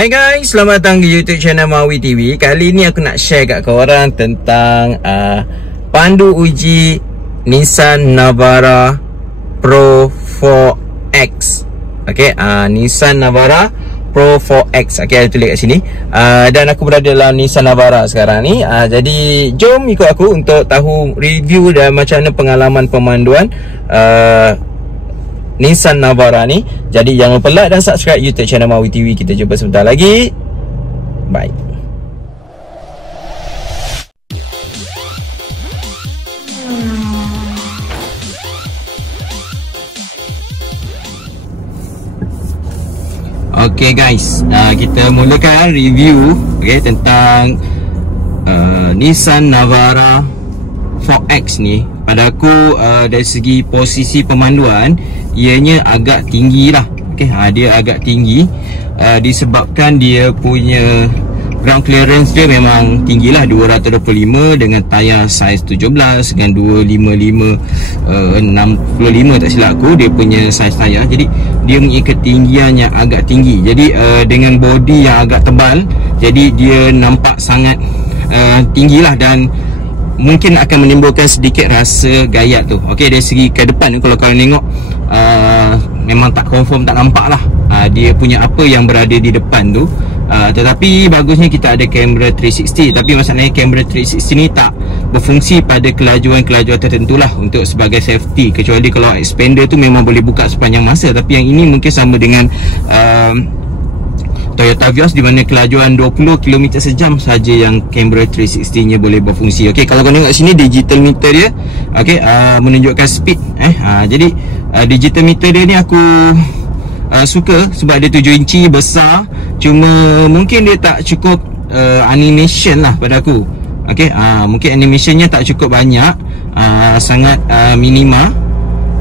Hai guys, selamat datang di YouTube channel Mawi TV. Kali ni aku nak share kat korang tentang pandu uji Nissan Navara Pro 4X. Okay, Nissan Navara Pro 4X. Okay, ada tulis kat sini. Dan aku berada dalam Nissan Navara sekarang ni. Jadi jom ikut aku untuk tahu review dan macam mana pengalaman pemanduan Nissan Navara ni. Jadi jangan lupa like dan subscribe YouTube channel Mawi TV. Kita jumpa sebentar lagi. Bye. Okay guys, kita mulakan review tentang Nissan Navara 4X ni. Pada aku dari segi posisi pemanduan, ianya agak tinggi lah. Dia agak tinggi disebabkan dia punya ground clearance dia memang tinggi lah, 225 dengan tayar saiz 17 dengan 255 65 tak silap aku dia punya saiz tayar. Jadi dia mempunyai ketinggian yang agak tinggi. Jadi dengan body yang agak tebal, jadi dia nampak sangat tinggi lah, dan mungkin akan menimbulkan sedikit rasa gayat tu. Okey, dari segi ke depan kalau kalian tengok memang tak confirm, tak nampak lah dia punya apa yang berada di depan tu. Tetapi bagusnya kita ada kamera 360. Tapi masalahnya kamera 360 ni tak berfungsi pada kelajuan-kelajuan tertentu lah untuk sebagai safety. Kecuali kalau expander tu memang boleh buka sepanjang masa. Tapi yang ini mungkin sama dengan Toyota Vios, di mana kelajuan 20 km sejam saja yang kamera 360 nya boleh berfungsi. Okey, kalau kau tengok sini digital meter dia, okey, menunjukkan speed. Jadi digital meter dia ni aku suka sebab dia 7 inci besar. Cuma mungkin dia tak cukup animation lah pada aku. Okey, mungkin animationnya tak cukup banyak, sangat minima.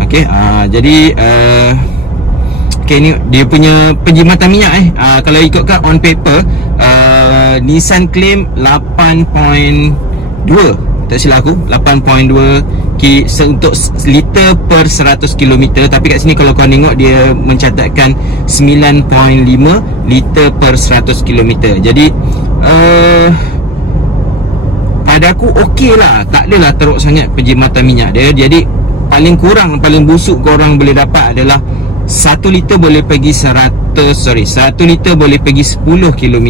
Okey, jadi okay, ni dia punya penjimatan minyak kalau ikutkan on paper, Nissan claim 8.2, tak silap aku, 8.2 untuk liter per 100 km. Tapi kat sini kalau kau tengok dia mencatatkan 9.5 liter per 100 km. Jadi pada aku okey lah, tak adalah teruk sangat penjimatan minyak dia. Jadi paling kurang, paling busuk korang boleh dapat adalah 1 liter boleh pergi 1 liter boleh pergi 10 km.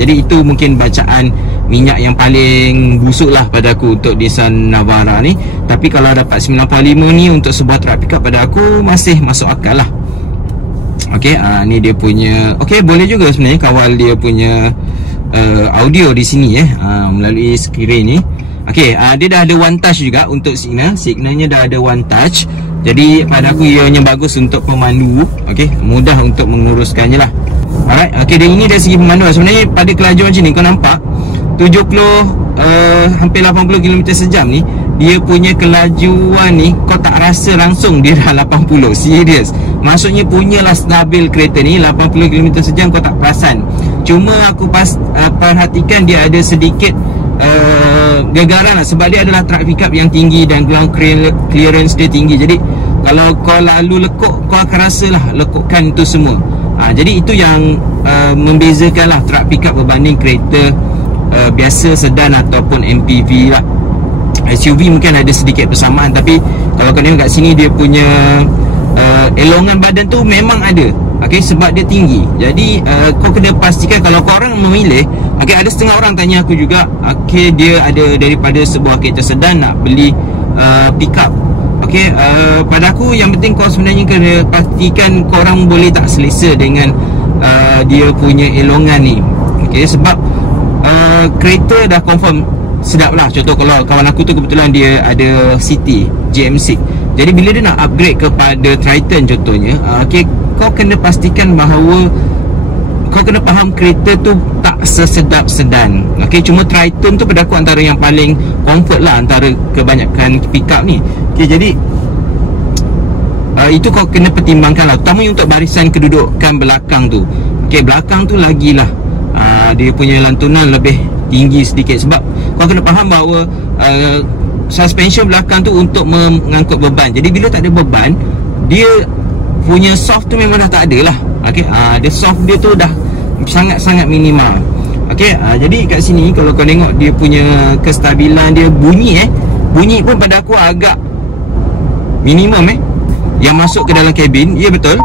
Jadi itu mungkin bacaan minyak yang paling busuk lah pada aku untuk Nissan Navara ni. Tapi kalau dapat 95 ni untuk sebuah truck pickup, pada aku masih masuk akal lah. Okey, ni dia punya. Okey, boleh juga sebenarnya kawal dia punya audio di sini melalui skrin ni. Okey, dia dah ada one touch juga untuk signal. Signalnya dah ada one touch. Jadi pada aku ianya bagus untuk pemandu. Okey, mudah untuk menguruskannya lah. Alright, okey, dan ini dari segi pemanduan. Sebenarnya pada kelajuan macam ni kau nampak 70 hampir 80 km sejam ni, dia punya kelajuan ni kau tak rasa langsung dia dah 80. Serius, maksudnya punyalah stabil kereta ni 80 km sejam kau tak perasan. Cuma aku perhatikan dia ada sedikit gegaran lah, sebab dia adalah truck pickup yang tinggi dan ground clearance dia tinggi. Jadi kalau kau lalu lekuk, kau akan rasa lah lekukan itu semua. Jadi itu yang membezakan lah truck pickup berbanding kereta biasa, sedan ataupun MPV lah. SUV mungkin ada sedikit persamaan, tapi kalau kau tengok kat sini dia punya elongan badan tu memang ada. Okey, sebab dia tinggi. Jadi kau kena pastikan kalau kau orang memilih. Okey, ada setengah orang tanya aku juga, okey, dia ada daripada sebuah kereta sedan nak beli pickup. Okey, pada aku yang penting kau sebenarnya kena pastikan kau orang boleh tak selesa dengan dia punya elongan ni. Okey, sebab kereta dah confirm sedap lah. Contoh kalau kawan aku tu kebetulan dia ada City GMC. Jadi bila dia nak upgrade kepada Triton contohnya, okey, kau kena pastikan bahawa kau kena faham kereta tu tak sesedap sedan. Okey, cuma Triton tu pada aku antara yang paling comfort lah antara kebanyakan pickup ni. Okey, jadi itu kau kena pertimbangkan lah, terutamanya untuk barisan kedudukan belakang tu. Okey, belakang tu lagilah dia punya lantunan lebih tinggi sedikit, sebab kau kena faham bahawa suspension belakang tu untuk mengangkut beban. Jadi bila tak ada beban, dia punya soft tu memang dah tak ada lah. Okay, dia soft dia tu dah sangat-sangat minimal. Okey, jadi kat sini kalau kau tengok dia punya kestabilan dia, bunyi bunyi pun pada aku agak minimum yang masuk ke dalam kabin. Ya betul.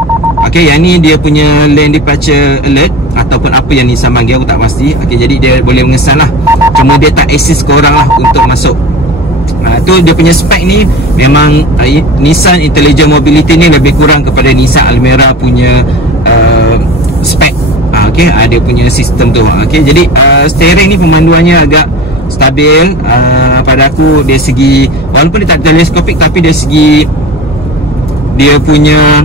Okey, yang ni dia punya lane departure alert ataupun apa yang Nissan panggil, aku tak pasti. Okey, jadi dia boleh mengesan lah, cuma dia tak assist korang lah untuk masuk. Tu dia punya spek ni memang Nissan Intelligent Mobility ni lebih kurang kepada Nissan Almera punya spek. Okey, dia punya sistem tu. Okey, jadi steering ni pemanduannya agak stabil. Pada aku dari segi, walaupun dia tak teleskopik, tapi dari segi dia punya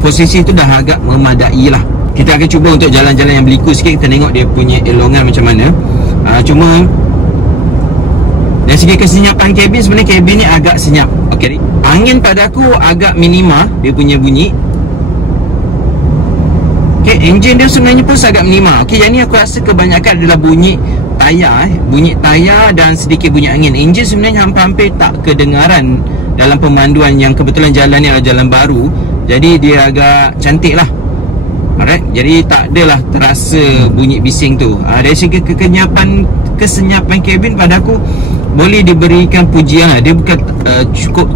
posisi tu dah agak memadai lah. Kita akan cuba untuk jalan-jalan yang berliku sikit, kita tengok dia punya elongan macam mana. Cuma dari segi kesenyapan kabin, sebenarnya kabin ni agak senyap. Okey, angin pada aku agak minima dia punya bunyi. Okey, enjin dia sebenarnya pun agak minima. Okey, yang ni aku rasa kebanyakan adalah bunyi tayar bunyi tayar dan sedikit bunyi angin. Enjin sebenarnya hampir-hampir tak kedengaran dalam pemanduan yang kebetulan jalan ni adalah jalan baru. Jadi dia agak cantik lah. Alright, jadi tak adalah terasa bunyi bising tu. Dari segi kesenyapan kabin pada aku boleh diberikan pujian lah. Dia bukan cukup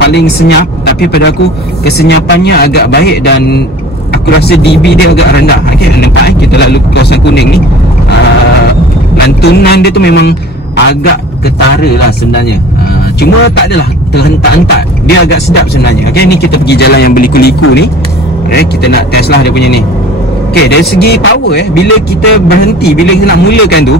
paling senyap, tapi pada aku kesenyapannya agak baik dan aku rasa dB dia agak rendah. Okay, nampak kita lalu kawasan kuning ni, lantunan dia tu memang agak ketara lah sebenarnya. Cuma tak adalah terhentak-hentak, dia agak sedap sebenarnya. Okay, ni kita pergi jalan yang berliku-liku ni. Kita nak test lah dia punya ni. Okay, dari segi power bila kita berhenti, bila kita nak mulakan tu,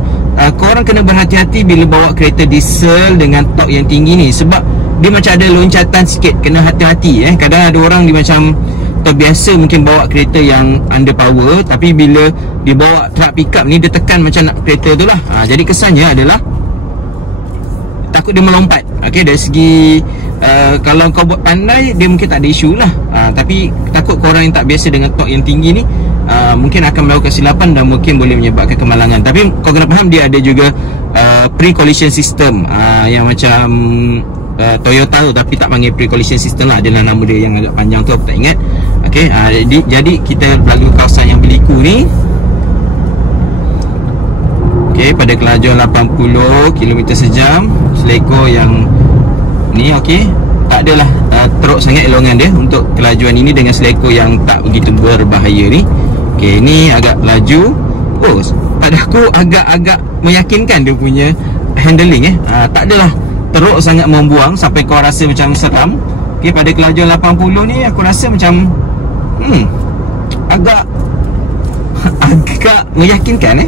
korang kena berhati-hati bila bawa kereta diesel dengan torque yang tinggi ni, sebab dia macam ada loncatan sikit. Kena hati-hati. Kadang ada orang dia macam terbiasa mungkin bawa kereta yang under power, tapi bila dia bawa truck pickup ni, dia tekan macam nak kereta tu lah. Jadi kesannya adalah takut dia melompat. Okay, dari segi kalau kau buat pandai, dia mungkin tak ada isu lah. Tapi takut korang yang tak biasa dengan torque yang tinggi ni, mungkin akan melakukan kesilapan dan mungkin boleh menyebabkan kemalangan. Tapi kau kena faham dia ada juga pre-collision system, yang macam Toyota tu, tapi tak panggil pre-collision system lah, adalah nama dia yang agak panjang tu, aku tak ingat. Okay, jadi kita berlalu kawasan yang berliku ni. Okay, pada kelajuan 80 km sejam, seleko yang ni. Okay, tak adalah teruk sangat elongan dia untuk kelajuan ini dengan seleko yang tak begitu berbahaya ni. Okay, ni agak laju. Pada aku agak-agak meyakinkan dia punya handling. Tak adalah teruk sangat membuang sampai kau rasa macam seram. Okay, pada kelajuan 80 ni aku rasa macam agak meyakinkan.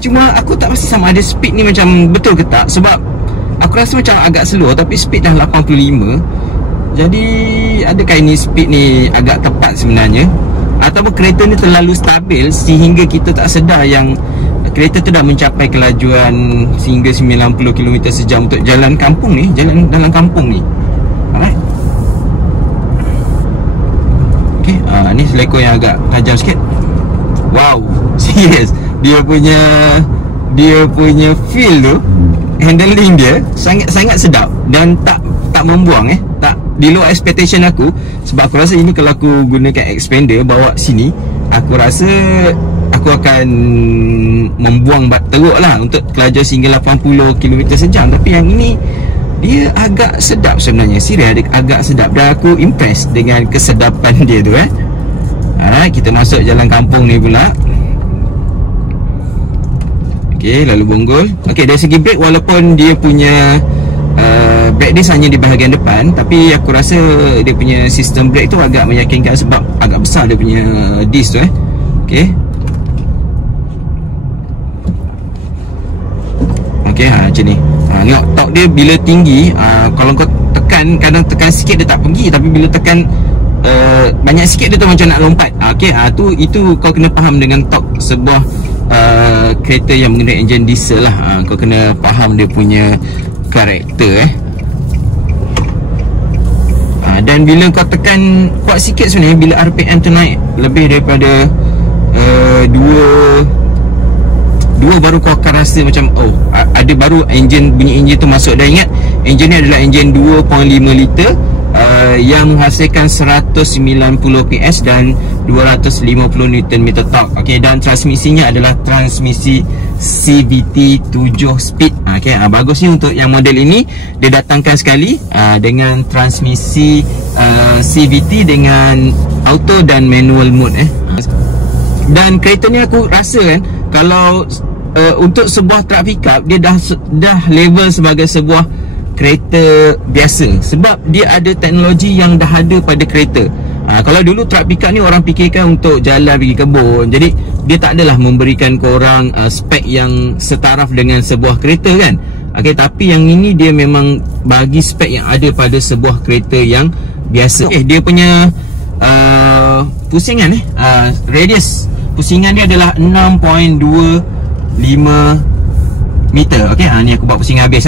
Cuma aku tak pasti sama ada speed ni macam betul ke tak, sebab aku rasa macam agak slow tapi speed dah 85. Jadi adakah ini speed ni agak tepat sebenarnya, ataupun kereta ni terlalu stabil sehingga kita tak sedar yang kereta tu dah mencapai kelajuan sehingga 90 km sejam untuk jalan kampung ni, jalan dalam kampung ni. Alright. Okay, ni seleko yang agak tajam sikit. Wow, serius. Dia punya feel tu, handling dia sangat sedap dan tak membuang. Tak di luar expectation aku, sebab aku rasa ini kalau aku gunakan expander bawa sini, aku rasa aku akan membuang teruk lah untuk kelajuan sehingga 80 km sejam. Tapi yang ini dia agak sedap sebenarnya. Serius, agak sedap dan aku impress dengan kesedapan dia tu. Kita masuk jalan kampung ni pula. Okay, lalu bonggol. Okay, dari segi brake, walaupun dia punya brake disc hanya di bahagian depan, tapi aku rasa dia punya sistem brake tu agak meyakinkan sebab agak besar dia punya disc tu. Okay. Okay, macam ni. Tengok torque dia bila tinggi, kalau kau tekan, kadang tekan sikit dia tak pergi, tapi bila tekan banyak sikit dia tu macam nak lompat. Okay, itu kau kena faham dengan torque sebuah kereta yang menggunakan enjin diesel lah. Kau kena faham dia punya karakter. Dan bila kau tekan kuat sikit sebenarnya, bila RPM tu naik lebih daripada 2 baru kau akan rasa macam ada baru bunyi enjin tu masuk. Dan ingat, enjin ni adalah enjin 2.5 liter yang menghasilkan 190 PS dan 250 Nm torque. Okey, dan transmisinya adalah transmisi CVT 7 speed. Okey, bagus ni untuk yang model ini. Dia datangkan sekali dengan transmisi CVT dengan auto dan manual mode Dan kereta ni aku rasa kan, kalau untuk sebuah truck pickup, dia dah level sebagai sebuah kereta biasa, sebab dia ada teknologi yang dah ada pada kereta. Kalau dulu truck pickup ni orang fikirkan untuk jalan pergi kebun, jadi dia tak adalah memberikan korang spek yang setaraf dengan sebuah kereta kan. Okey, tapi yang ini dia memang bagi spek yang ada pada sebuah kereta yang biasa. Dia punya pusingan radius pusingan dia adalah 6.25 meter. Okey, ni aku buat pusingan habis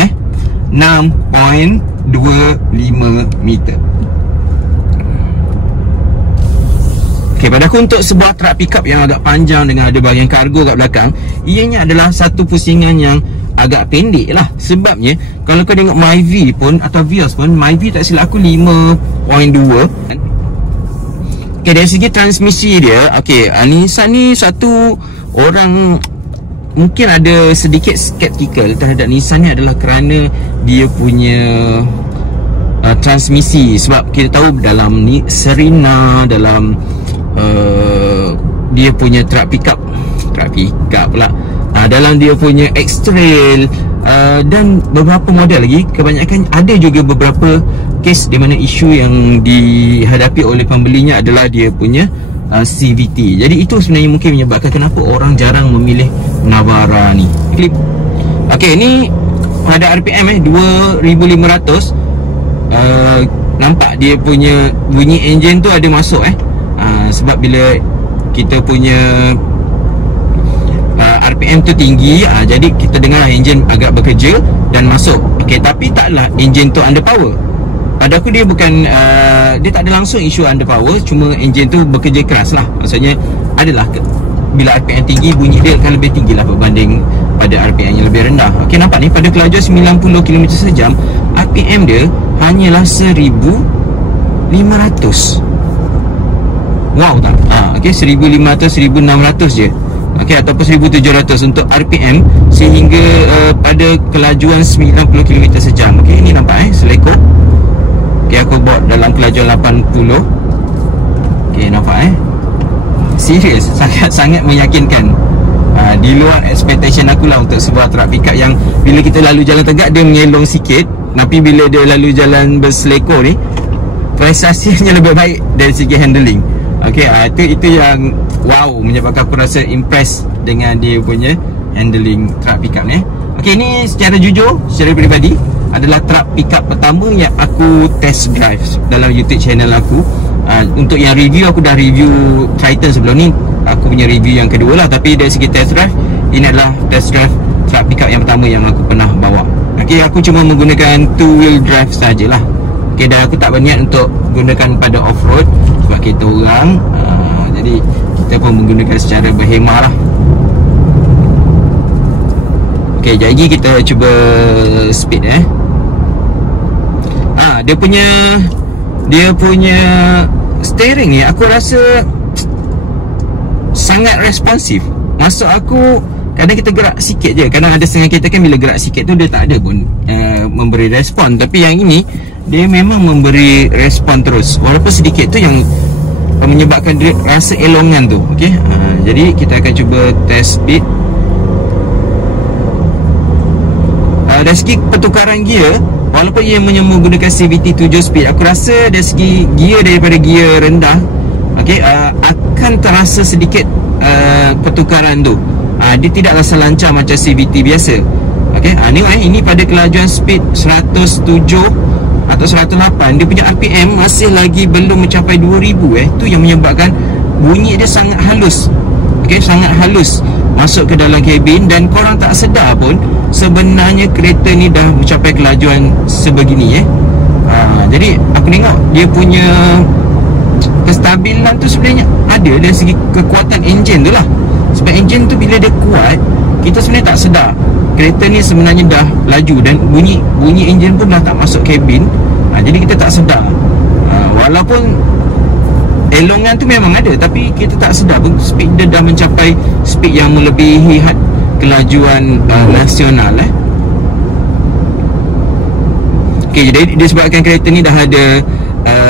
6.25 meter. Okey, pada aku untuk sebuah truck pickup yang agak panjang dengan ada bahagian kargo kat belakang, ianya adalah satu pusingan yang agak pendek lah. Sebabnya kalau kau tengok Myvi pun atau Vios pun, Myvi tak silap aku 5.2. Okey, dari segi transmisi dia, okey, Nissan ni satu orang mungkin ada sedikit skeptical terhadap Nissan ni adalah kerana dia punya transmisi. Sebab kita tahu dalam ni Serena, dalam dia punya truck pickup pula, dalam dia punya X-Trail dan beberapa model lagi, kebanyakan ada juga beberapa kes di mana isu yang dihadapi oleh pembelinya adalah dia punya CVT. Jadi itu sebenarnya mungkin menyebabkan kenapa orang jarang memilih Navara ni. Okey, ni pada RPM 2500. Nampak dia punya bunyi enjin tu ada masuk sebab bila kita punya RPM tu tinggi, jadi kita dengar enjin agak bekerja dan masuk. Okey, tapi taklah enjin tu under power. Pada aku dia bukan dia tak ada langsung isu under power, cuma enjin tu bekerja keras lah. Maksudnya adalah bila RPM tinggi, bunyi dia akan lebih tinggi lah berbanding pada RPM yang lebih rendah. Okey, nampak ni pada kelajuan 90 km sejam, RPM dia hanyalah 1500. Wow tak? Okey, 1500, 1600 je. Okey, ataupun 1700 untuk RPM sehingga pada kelajuan 90 km sejam. Okey, ini nampak selekor. Okey, aku bawa dalam kelajuan 80. Okey, nampak serius, sangat meyakinkan. Di luar expectation aku lah untuk sebuah truck pickup yang bila kita lalu jalan tegak dia mengelong sikit, tapi bila dia lalu jalan berselekor ni, prestasinya lebih baik dari segi handling. Okey, itu yang wow, menyebabkan aku rasa impress dengan dia punya handling truck pickup ni. Okey, ni secara jujur, secara peribadi adalah truck pickup pertama yang aku test drive dalam YouTube channel aku. Untuk yang review, aku dah review Triton sebelum ni, aku punya review yang kedua lah. Tapi dari segi test drive, ini adalah test drive truck pickup yang pertama yang aku pernah bawa. Okey, aku cuma menggunakan 2-wheel drive sajalah. Okey, dan aku tak berniat untuk gunakan pada off-road sebab kita orang, jadi kita pun menggunakan secara berhemah lah. Okey, jadi kita cuba speed dia punya steering ni aku rasa sangat responsif. Maksud aku, kadang kita gerak sikit je. Kadang ada setengah kereta kan bila gerak sikit tu dia tak ada pun memberi respon. Tapi yang ini dia memang memberi respon terus, walaupun sedikit tu yang menyebabkan dia rasa elongan tu. Okey, jadi kita akan cuba test speed. Dari segi pertukaran gear, walaupun ia menggunakan CVT 7 speed, aku rasa dari segi gear daripada gear rendah, okey, akan terasa sedikit pertukaran tu. Dia tidak rasa lancar macam CVT biasa. Okey, ini pada kelajuan speed 107 atau 108, dia punya RPM masih lagi belum mencapai 2000. Itu yang menyebabkan bunyi dia sangat halus. Okey, sangat halus masuk ke dalam kabin dan korang tak sedar pun sebenarnya kereta ni dah mencapai kelajuan sebegini. Jadi aku tengok dia punya kestabilan tu sebenarnya ada dari segi kekuatan enjin tu lah. Sebab enjin tu bila dia kuat, kita sebenarnya tak sedar kereta ni sebenarnya dah laju dan bunyi enjin pun dah tak masuk kabin. Jadi kita tak sedar. walaupun elongan tu memang ada, tapi kita tak sedar pun speed dia dah mencapai speed yang melebihi had kelajuan nasional. Okay, jadi disebabkan kereta ni dah ada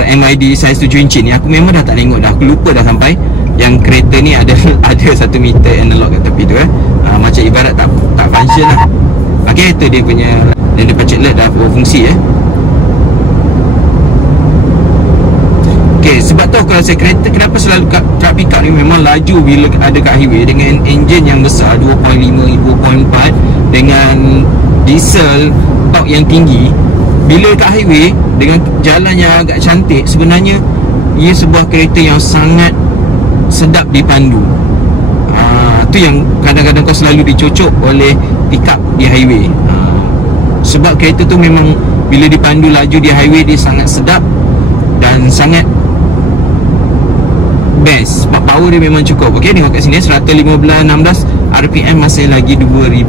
MID saiz 7 inci ni, aku memang dah tak tengok dah, aku lupa dah sampai yang kereta ni ada 1 meter analog kat tepi tu macam ibarat tak function lah. Okay, tu dia punya lane departure alert dah berfungsi Okay, sebab tu kalau saya kereta kenapa selalu truck pickup ni memang laju bila ada kat highway dengan enjin yang besar 2.5, 2.4 dengan diesel torque yang tinggi. Bila kat highway dengan jalan yang agak cantik, sebenarnya ia sebuah kereta yang sangat sedap dipandu. Tu yang kadang-kadang kau selalu dicocok oleh pickup di highway. Sebab kereta tu memang bila dipandu laju di highway dia sangat sedap dan sangat best. Sebab power dia memang cukup. Okay, tengok kat sini 115-16 RPM masih lagi 2000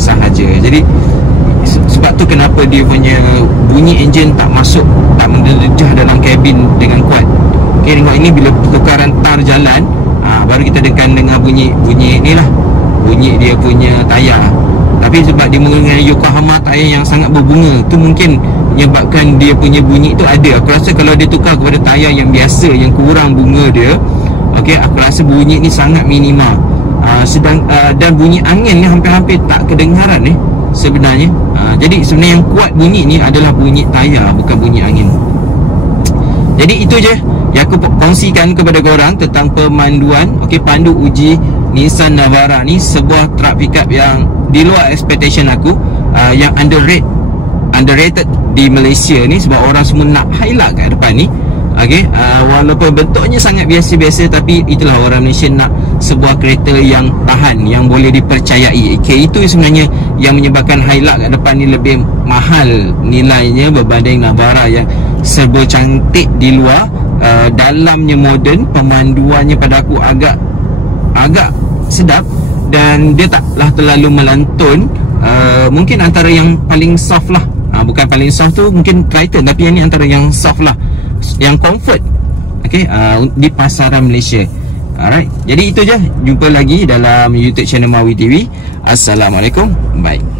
sahaja. Jadi sebab tu kenapa dia punya bunyi enjin tak masuk, tak mendelejah dalam kabin dengan kuat. Okay, tengok ini bila pertukaran tar jalan, baru kita dengar bunyi ni lah, bunyi dia punya tayar. Tapi sebab dia menggunakan Yokohama tayar yang sangat berbunga, tu mungkin menyebabkan dia punya bunyi tu ada. Aku rasa kalau dia tukar kepada tayar yang biasa yang kurang bunga dia, okay, aku rasa bunyi ni sangat minima. Dan bunyi angin ni hampir-hampir tak kedengaran sebenarnya. Jadi sebenarnya yang kuat bunyi ni adalah bunyi tayar, bukan bunyi angin. Jadi itu je yang aku kongsikan kepada korang tentang pemanduan, okay, pandu uji Nissan Navara ni, sebuah truck pickup yang di luar expectation aku, yang underrated di Malaysia ni, sebab orang semua nak highlight kat depan ni. Okay, walaupun bentuknya sangat biasa-biasa, tapi itulah orang Malaysia nak sebuah kereta yang tahan, yang boleh dipercayai. Okay, itu sebenarnya yang menyebabkan highlight kat depan ni lebih mahal nilainya berbanding Navara yang serba cantik di luar, dalamnya moden, pemanduannya pada aku agak sedap dan dia taklah terlalu melantun. Mungkin antara yang paling soft lah, bukan paling soft tu mungkin Triton, tapi yang ni antara yang soft lah, yang comfort, okay, di pasaran Malaysia. Alright, jadi itu je. Jumpa lagi dalam YouTube channel Mawi TV. Assalamualaikum, bye.